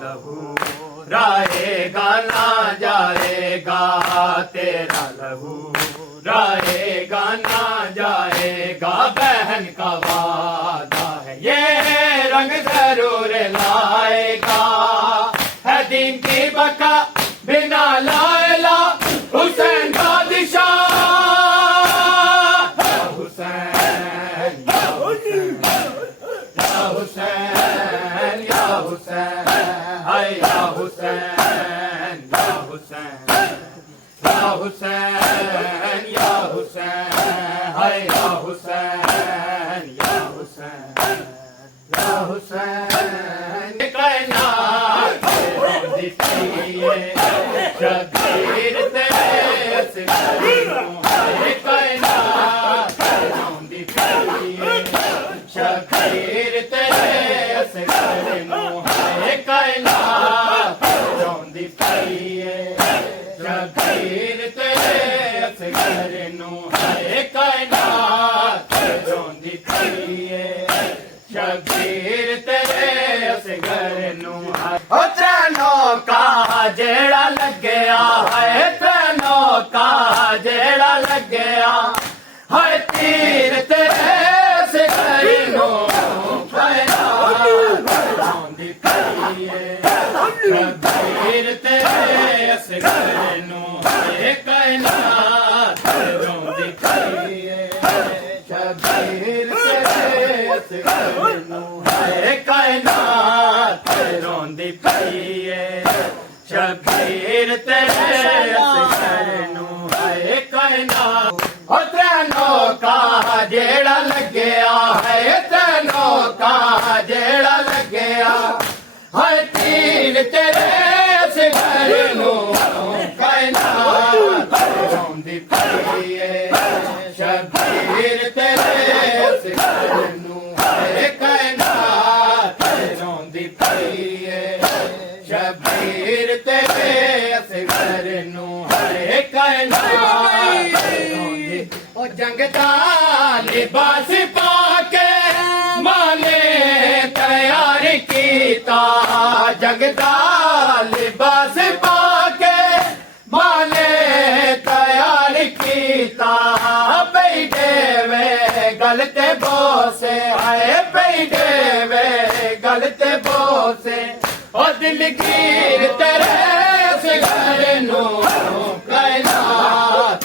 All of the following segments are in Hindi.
लहू रहेगा ना जाएगा, तेरा लहू रहेगा ना जाएगा। बहन का वादा है ये रंग जरूर लाएगा, है दीन की बका बिना लाएला हुसैन का दिशा। हुसैन या हुसैन या हुसैन या हुसैन, हाय या हुसैन या हुसैन या हुसैन या हुसैन, हाय या हुसैन या हुसैन या हुसैन। कायनात दिखिए शबीर तेरे असगरों, कायनात दिखिए शबीर तेरे असगरों, कायनात दिखिए शबीर तेरे असगरों, कायनात दिखिए शबीर तेरे असगरों। त्रों का जेड़ा लग्या है, त्रों का जेड़ा लग्या है, तीर तेरे असगरों, कायनात दिखिए शबीर तेरे असगरों, कायनात दिखिए शबीर तेरे असगरों, कायनात रोंदी पई है शबीर तेरे असगरों, कायनात। त्रों का जेड़ा लग्या है, त्रों का जेड़ा लग्या है, तीर तेरे असगरों, कायनात रोंदी पई है शबीर तेरे असगरों, कायनात रोंदी पई है शबीर तेरे असगरों, कायनात रोंदी। ओ जंग दा लिबास पाके माने तैयार कीता, जंग दा लिबास पाके माने तैयार कीता, बैठे वे गलते बोसे आए, बैठे वे गलते बोसे। ओ दिलगीर तेरे असगरों, कायनात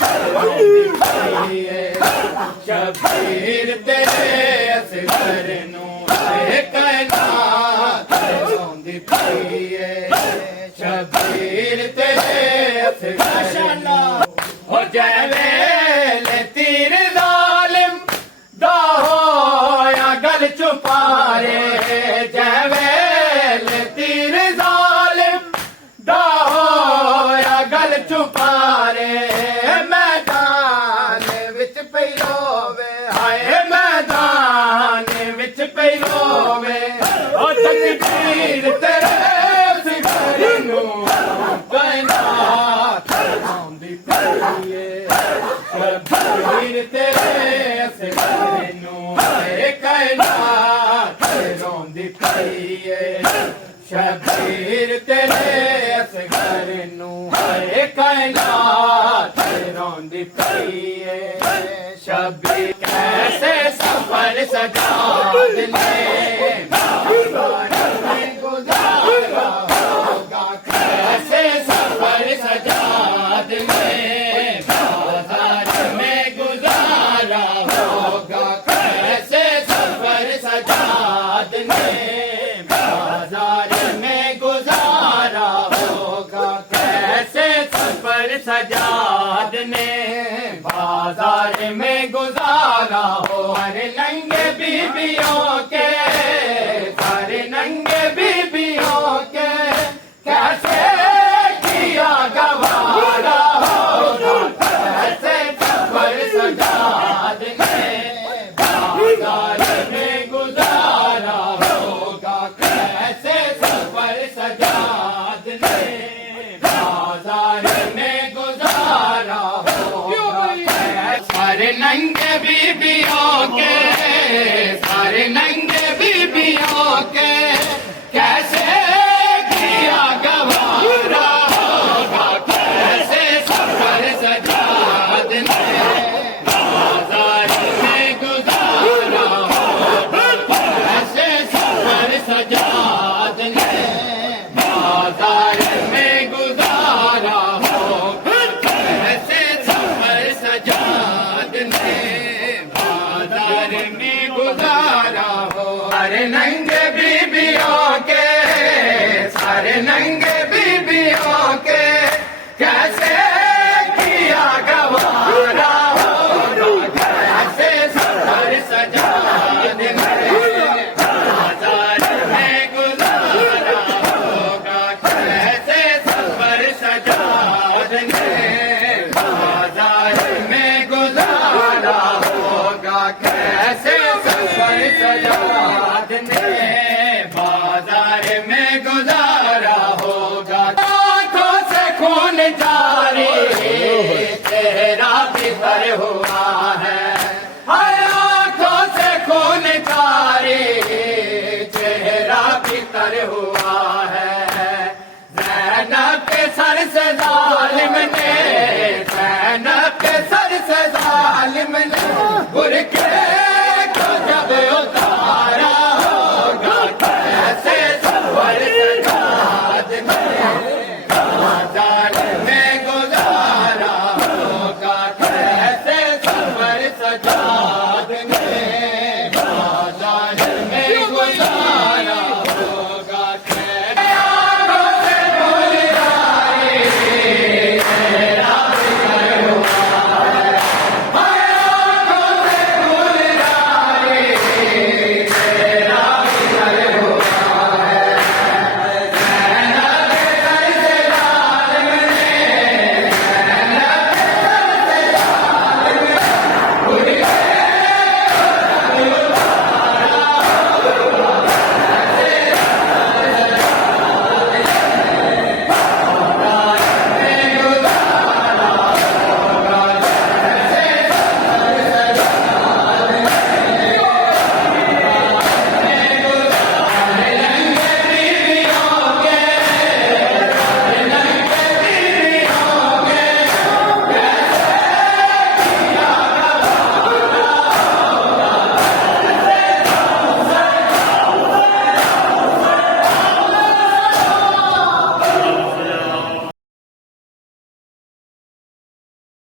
दिखिए शबीर तेरे असगरों, कायनात दिखिए शबीर तेरे असगरों। हो जैवेल तीर जालिम दा होया गल छुपारे, जैवेल तीर जालिम दा होया गल छुपारे, मैदान विच पई रोवे, हाय मैदान विच पई रोवे। ओ तकदीर तेरे असगरों, कायनात दिखिए शबीर तेरे असगरों, कायनात दिखिए शबीर तेरे असगरों, कायनात दिखिए शबीर। कैसे सफर सजा दिले गुजारा होगा, कैसे सफर सजा दिले बाजार में गुजारा होगा, कैसे सफर सजा दिले बाजार में गुजारा होगा, कैसे सफर सजा दिले बाजार में गुजारा हो। सारे नंगे बीबियों के, सारे नंगे बीबियों के कैसे किया गवारा होगा, कैसे सफर सजा दिले बाजार में गुजारा होगा, कैसे सफर सजा दिले बाजार में गुजारा होगा। सारे नंगे बीबियों के, सारे नंगे बीबियों के कैसे अरे नंगे बीबियों के कैसे किया गवारा होगा, कैसे सफर सजा देंगे, बाजार में गुजारा होगा, कैसे सफर सजा देंगे, बाजार में गुजारा होगा, कैसे सफर सजा देंगे, बाजार में गुजारा होगा। आंखों से खून जारी तेरा भीतर हुआ है, हाय आंखों से खून जारी चेहरा भीतर हुआ है, ज़ैनब के सर से जालिम ने